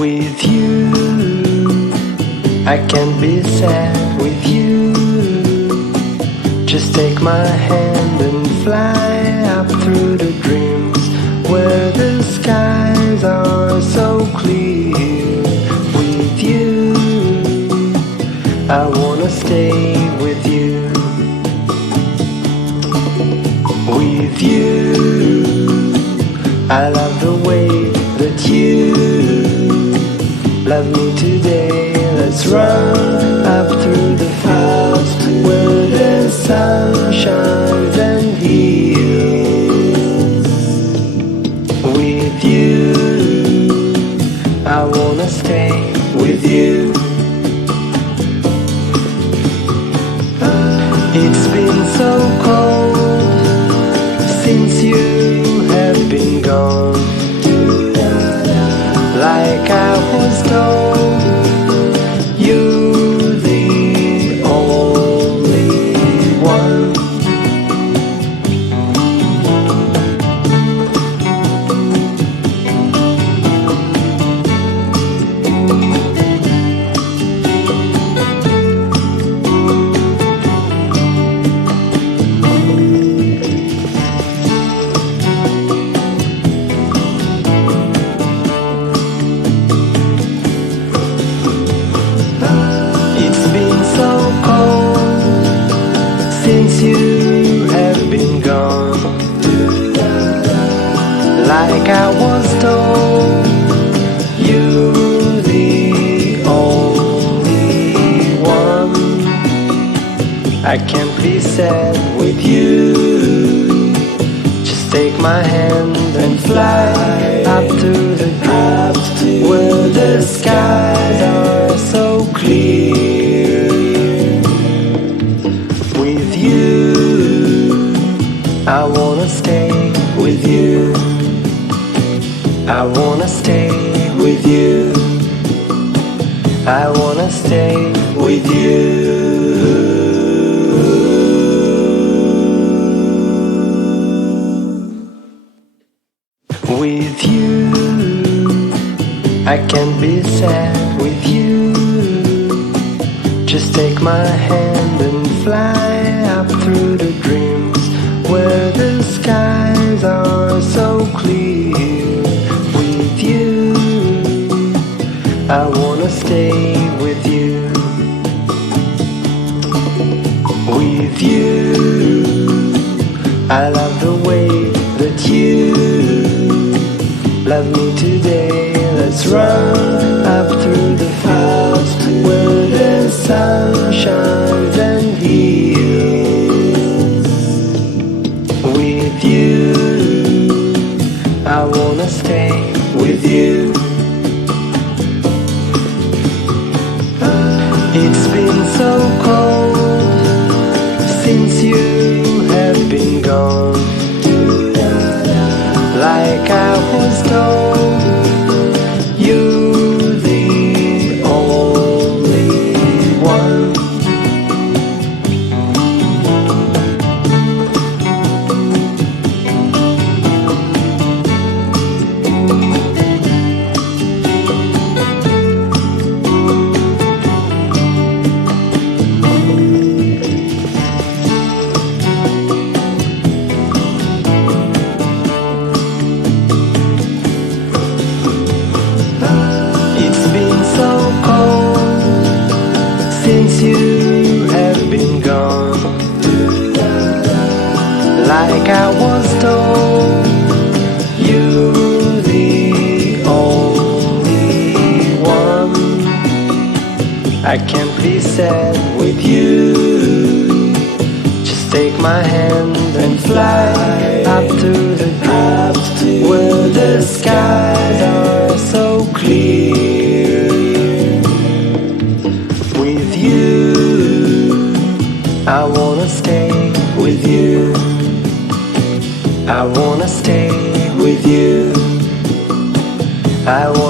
With you, I can't be sad with you. Just take my hand and fly up through the dreams where the skies are so clear. With you, I wanna stay with you. With you, I love the way that you love me today. Let's run up through the fields where the sun shines and heals. With you, I wanna stay with you. It's been so cold since you have been gone. Like I was told, you're the only one. Since you have been gone, like I was told, you're the only one. I can't be sad with you. Just take my hand and fly up to the clouds where the skies are so clear. With you, I wanna stay with you. I wanna stay with you. I wanna stay with you. With you, I can't be sad with you. Just take my hand and fly up through the dreams where the skies are so clear. With you, I wanna stay with you. With you, I love the way that you love me today. Let's run up through the fields where the sun shines and heals. With you, I wanna stay with you. It's been so cold since you have been gone. Like I was told, you're the only one. Since you have been gone, like I was told, you're the only one. I can't be sad with you. Just take my hand and fly up to the clouds where the skies are so clear. With you, I wanna stay with you. I wanna stay with you. I wanna